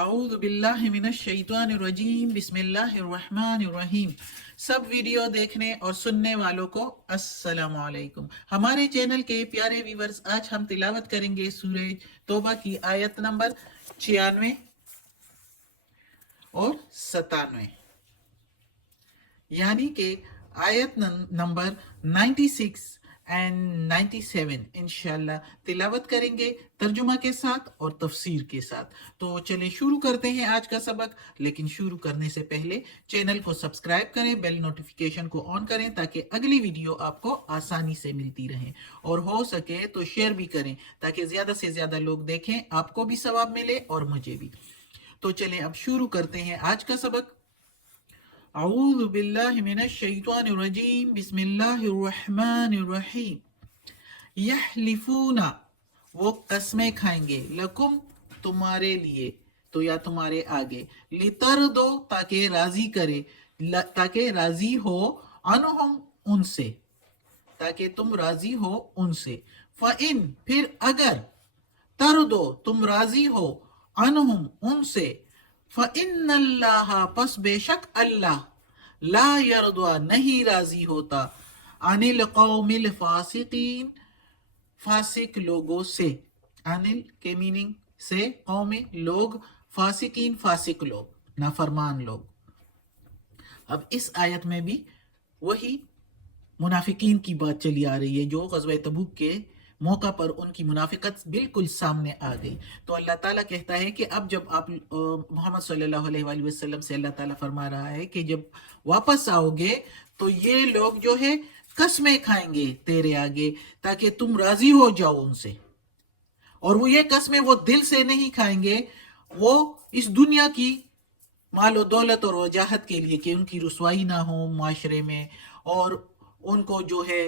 اعوذ باللہ من الشیطان الرجیم بسم اللہ الرحمن الرحیم۔ سب ویڈیو دیکھنے اور سننے والوں کو السلام علیکم۔ ہمارے چینل کے پیارے ویورز، آج ہم تلاوت کریں گے سورہ توبہ کی آیت نمبر 96 اور 97، یعنی کہ آیت نمبر 96 اینڈ 97 انشاءاللہ تلاوت کریں گے ترجمہ کے ساتھ اور تفسیر کے ساتھ۔ تو چلیں شروع کرتے ہیں آج کا سبق، لیکن شروع کرنے سے پہلے چینل کو سبسکرائب کریں، بیل نوٹیفیکیشن کو آن کریں تاکہ اگلی ویڈیو آپ کو آسانی سے ملتی رہیں، اور ہو سکے تو شیئر بھی کریں تاکہ زیادہ سے زیادہ لوگ دیکھیں، آپ کو بھی ثواب ملے اور مجھے بھی۔ تو چلیں اب شروع کرتے ہیں آج کا سبق۔ اعوذ باللہ من الشیطان الرجیم بسم اللہ الرحمن الرحیم۔ یحلفون، وہ قسمیں کھائیں گے، لکم تمہارے لیے، تو یا تمہارے آگے، لتردو تاکہ راضی کرے، تاکہ راضی ہو، عنہم ان سے، تاکہ تم راضی ہو ان سے، فَإِن پھر اگر، تردو تم راضی ہو، عنہم ان سے، فَإِنَّ اللَّهَ پس بے شک اللہ، لا یرضا نہیں راضی ہوتا، عن القوم الفاسقین فاسق لوگوں سے، انل کے میننگ سے قوم لوگ، فاسقین فاسق لوگ، نافرمان لوگ۔ اب اس آیت میں بھی وہی منافقین کی بات چلی آ رہی ہے، جو غزوہ تبوک کے موقع پر ان کی منافقت بالکل سامنے آ گئی۔ تو اللہ تعالیٰ کہتا ہے کہ اب جب آپ محمد صلی اللہ علیہ وآلہ وسلم سے اللہ تعالیٰ فرما رہا ہے کہ جب واپس آؤ گے تو یہ لوگ جو ہے قسمیں کھائیں گے تیرے آگے تاکہ تم راضی ہو جاؤ ان سے، اور وہ یہ قسمیں وہ دل سے نہیں کھائیں گے، وہ اس دنیا کی مال و دولت اور وجاہت کے لیے کہ ان کی رسوائی نہ ہو معاشرے میں، اور ان کو جو ہے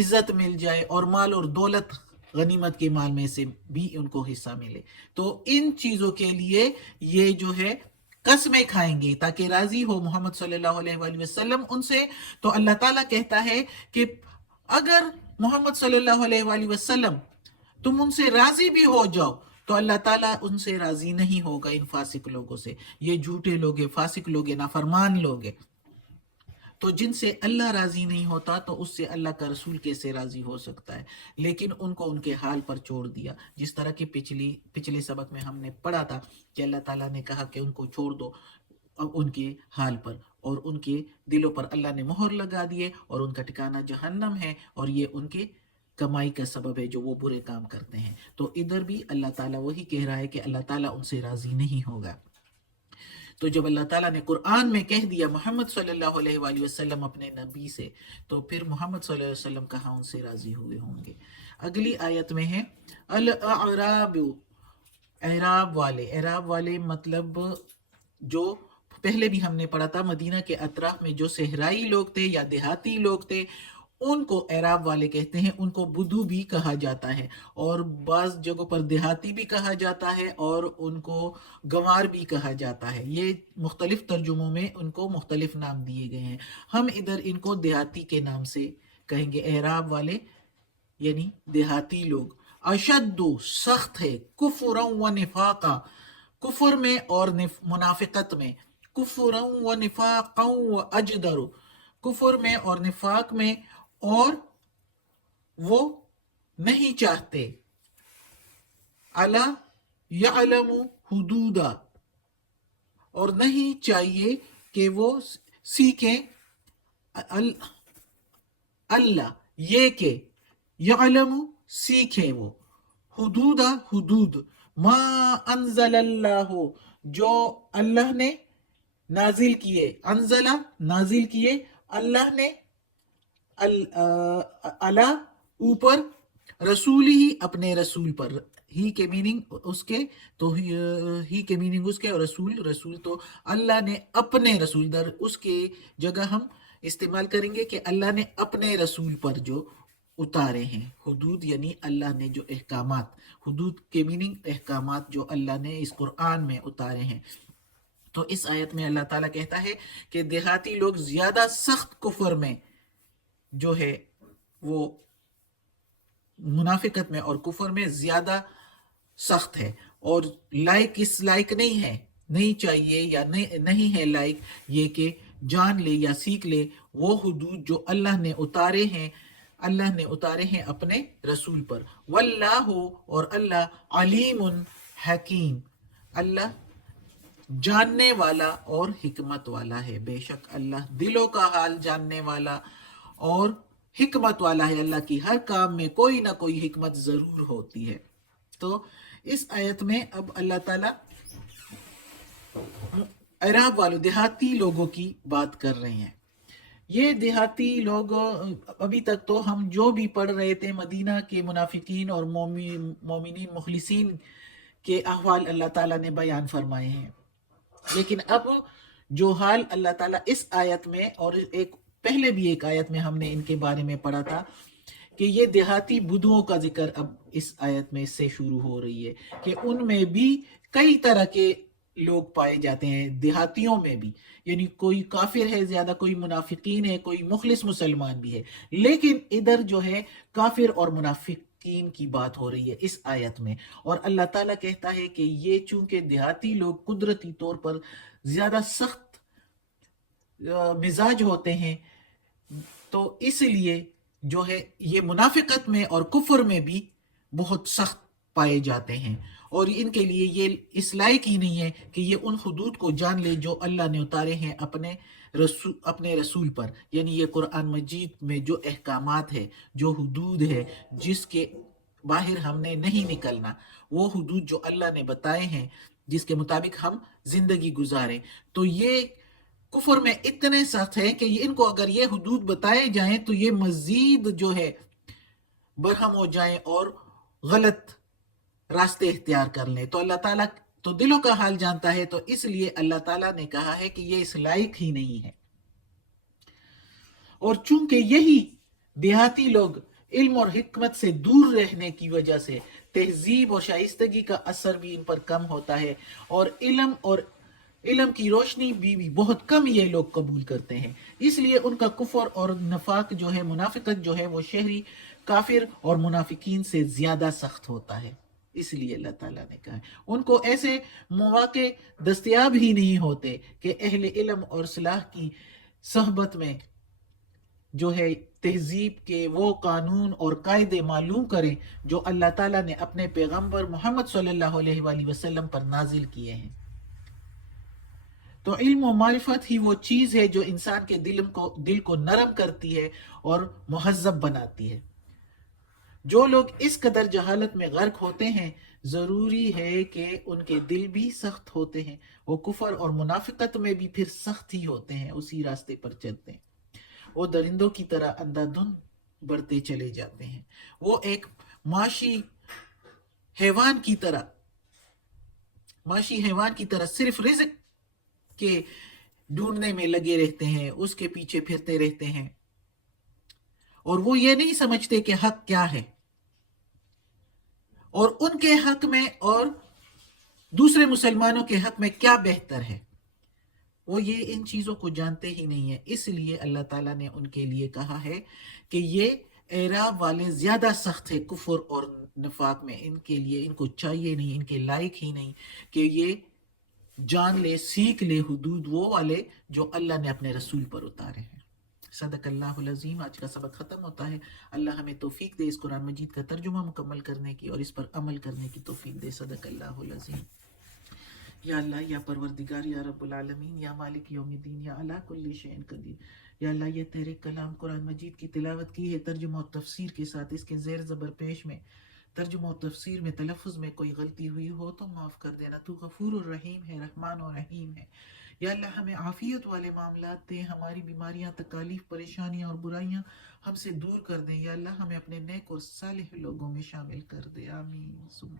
عزت مل جائے، اور مال اور دولت غنیمت کے مال میں سے بھی ان کو حصہ ملے۔ تو ان چیزوں کے لیے یہ جو ہے قسمیں کھائیں گے تاکہ راضی ہو محمد صلی اللہ علیہ وآلہ وسلم ان سے۔ تو اللہ تعالیٰ کہتا ہے کہ اگر محمد صلی اللہ علیہ وآلہ وسلم تم ان سے راضی بھی ہو جاؤ تو اللہ تعالیٰ ان سے راضی نہیں ہوگا، ان فاسق لوگوں سے۔ یہ جھوٹے لوگ ہیں، فاسق لوگ ہیں، نافرمان لوگ ہیں۔ تو جن سے اللہ راضی نہیں ہوتا تو اس سے اللہ کا رسول کیسے راضی ہو سکتا ہے؟ لیکن ان کو ان کے حال پر چھوڑ دیا، جس طرح کہ پچھلے سبق میں ہم نے پڑھا تھا کہ اللہ تعالیٰ نے کہا کہ ان کو چھوڑ دو ان کے حال پر، اور ان کے دلوں پر اللہ نے مہر لگا دیے، اور ان کا ٹھکانہ جہنم ہے، اور یہ ان کے کمائی کا سبب ہے جو وہ برے کام کرتے ہیں۔ تو ادھر بھی اللہ تعالیٰ وہی کہہ رہا ہے کہ اللہ تعالیٰ ان سے راضی نہیں ہوگا۔ تو جب اللہ تعالیٰ نے قرآن میں کہہ دیا محمد صلی اللہ علیہ وآلہ وسلم اپنے نبی سے، تو پھر محمد صلی اللہ علیہ وسلم کہاں ان سے راضی ہوئے ہوں گے۔ اگلی آیت میں ہے الاعراب، اعراب والے مطلب جو پہلے بھی ہم نے پڑھا تھا، مدینہ کے اطراف میں جو صحرائی لوگ تھے یا دیہاتی لوگ تھے ان کو اعراب والے کہتے ہیں۔ ان کو بدو بھی کہا جاتا ہے، اور بعض جگہوں پر دیہاتی بھی کہا جاتا ہے، اور ان کو گنوار بھی کہا جاتا ہے۔ یہ مختلف ترجموں میں ان کو مختلف نام دیے گئے ہیں۔ ہم ادھر ان کو دیہاتی کے نام سے کہیں گے، اعراب والے یعنی دیہاتی لوگ۔ اشد سخت ہے، کفرا و نفاقا کفر میں اور منافقت میں، کفرا و نفاقا و اجدر کفر میں اور نفاق میں، اور وہ نہیں چاہتے، الا یعلم حدودا اور نہیں چاہیے کہ وہ سیکھیں، اللہ یہ کہ یعلم سیکھیں وہ، حدودا حدود، ما انزل اللہ جو اللہ نے نازل کیے، انزلہ نازل کیے، اللہ نے، اللہ اوپر، رسول ہی اپنے رسول پر، ہی کے میننگ اس کے، تو ہی کے میننگ اس کے، اور رسول تو اللہ نے اپنے رسول، ادھر اس کے جگہ ہم استعمال کریں گے کہ اللہ نے اپنے رسول پر جو اتارے ہیں۔ حدود یعنی اللہ نے جو احکامات، حدود کے میننگ احکامات جو اللہ نے اس قرآن میں اتارے ہیں۔ تو اس آیت میں اللہ تعالیٰ کہتا ہے کہ دیہاتی لوگ زیادہ سخت کفر میں جو ہے وہ منافقت میں اور کفر میں زیادہ سخت ہے، اور لائق اس لائق نہیں ہے، نہیں چاہیے یا نہیں ہے لائق یہ کہ جان لے یا سیکھ لے وہ حدود جو اللہ نے اتارے ہیں اپنے رسول پر۔ واللہ، اور اللہ، علیم حکیم، اللہ جاننے والا اور حکمت والا ہے۔ بے شک اللہ دلوں کا حال جاننے والا اور حکمت والا ہے۔ اللہ کی ہر کام میں کوئی نہ کوئی حکمت ضرور ہوتی ہے۔ تو اس آیت میں اب اللہ تعالیٰ عراب والوں، دیہاتی لوگوں کی بات کر رہے ہیں۔ یہ دیہاتی لوگ، ابھی تک تو ہم جو بھی پڑھ رہے تھے مدینہ کے منافقین اور مومنین مخلصین کے احوال اللہ تعالیٰ نے بیان فرمائے ہیں، لیکن اب جو حال اللہ تعالیٰ اس آیت میں اور پہلے بھی ایک آیت میں ہم نے ان کے بارے میں پڑھا تھا کہ یہ دیہاتی بدھوں کا ذکر اب اس آیت میں سے شروع ہو رہی ہے کہ ان میں بھی کئی طرح کے لوگ پائے جاتے ہیں، دیہاتیوں میں بھی، یعنی کوئی کافر ہے زیادہ، کوئی منافقین ہے، کوئی مخلص مسلمان بھی ہے، لیکن ادھر جو ہے کافر اور منافقین کی بات ہو رہی ہے اس آیت میں۔ اور اللہ تعالیٰ کہتا ہے کہ یہ چونکہ دیہاتی لوگ قدرتی طور پر زیادہ سخت مزاج ہوتے ہیں، تو اس لیے جو ہے یہ منافقت میں اور کفر میں بھی بہت سخت پائے جاتے ہیں، اور ان کے لیے یہ اس لائق ہی نہیں ہے کہ یہ ان حدود کو جان لے جو اللہ نے اتارے ہیں اپنے رسول پر، یعنی یہ قرآن مجید میں جو احکامات ہے، جو حدود ہے جس کے باہر ہم نے نہیں نکلنا، وہ حدود جو اللہ نے بتائے ہیں جس کے مطابق ہم زندگی گزاریں، تو یہ کفر میں اتنے سخت ہے کہ ان کو اگر یہ حدود بتائے جائیں تو یہ مزید جو ہے برہم ہو جائیں اور غلط راستے اختیار کر لیں۔ تو اللہ تعالیٰ تو دلوں کا حال جانتا ہے، تو اس لیے اللہ تعالیٰ نے کہا ہے کہ یہ اس لائق ہی نہیں ہے۔ اور چونکہ یہی دیہاتی لوگ علم اور حکمت سے دور رہنے کی وجہ سے تہذیب اور شائستگی کا اثر بھی ان پر کم ہوتا ہے، اور علم کی روشنی بھی بہت کم یہ لوگ قبول کرتے ہیں، اس لیے ان کا کفر اور نفاق جو ہے، منافقت جو ہے، وہ شہری کافر اور منافقین سے زیادہ سخت ہوتا ہے۔ اس لیے اللہ تعالیٰ نے کہا ہے ان کو ایسے مواقع دستیاب ہی نہیں ہوتے کہ اہل علم اور صلاح کی صحبت میں جو ہے تہذیب کے وہ قانون اور قاعدے معلوم کریں جو اللہ تعالیٰ نے اپنے پیغمبر محمد صلی اللہ علیہ وآلہ وسلم پر نازل کیے ہیں۔ تو علم و معرفت ہی وہ چیز ہے جو انسان کے دل کو نرم کرتی ہے اور مہذب بناتی ہے۔ جو لوگ اس قدر جہالت میں غرق ہوتے ہیں، ضروری ہے کہ ان کے دل بھی سخت ہوتے ہیں، وہ کفر اور منافقت میں بھی پھر سخت ہی ہوتے ہیں، اسی راستے پر چلتے ہیں، وہ درندوں کی طرح اندھا دھند بڑھتے چلے جاتے ہیں، وہ ایک معاشی حیوان کی طرح صرف رزق کے ڈھونڈنے میں لگے رہتے ہیں، اس کے پیچھے پھرتے رہتے ہیں، اور وہ یہ نہیں سمجھتے کہ حق کیا ہے اور ان کے حق میں اور دوسرے مسلمانوں کے حق میں کیا بہتر ہے، وہ یہ ان چیزوں کو جانتے ہی نہیں ہیں۔ اس لیے اللہ تعالیٰ نے ان کے لیے کہا ہے کہ یہ اعراب والے زیادہ سخت ہے کفر اور نفاق میں، ان کے لیے ان کو چاہیے نہیں، ان کے لائق ہی نہیں کہ یہ جان لے، سیکھ لے حدود وہ والے جو اللہ نے اپنے رسول پر اتارے ہیں۔ صدق اللہ العظیم۔ آج کا سبق ختم ہوتا ہے۔ اللہ ہمیں توفیق دے اس قرآن مجید کا ترجمہ مکمل کرنے کی اور اس پر عمل کرنے کی توفیق دے۔ صدق اللہ العظیم۔ یا اللہ، یا پروردگار، یا رب العالمین، یا مالک یوم الدین، یا علی کل شیء قدیر، یا اللہ یہ تیرے کلام قرآن مجید کی تلاوت کی ہے ترجمہ اور تفسیر کے ساتھ، اس کے زیر زبر پیش میں ترجمہ اور تفسیر میں تلفظ میں کوئی غلطی ہوئی ہو تو معاف کر دینا، تو غفور الرحیم ہے، رحمان اور رحیم ہے۔ یا اللہ ہمیں عافیت والے معاملات دے، ہماری بیماریاں، تکالیف، پریشانیاں اور برائیاں ہم سے دور کر دیں۔ یا اللہ ہمیں اپنے نیک اور صالح لوگوں میں شامل کر دے، آمین ثم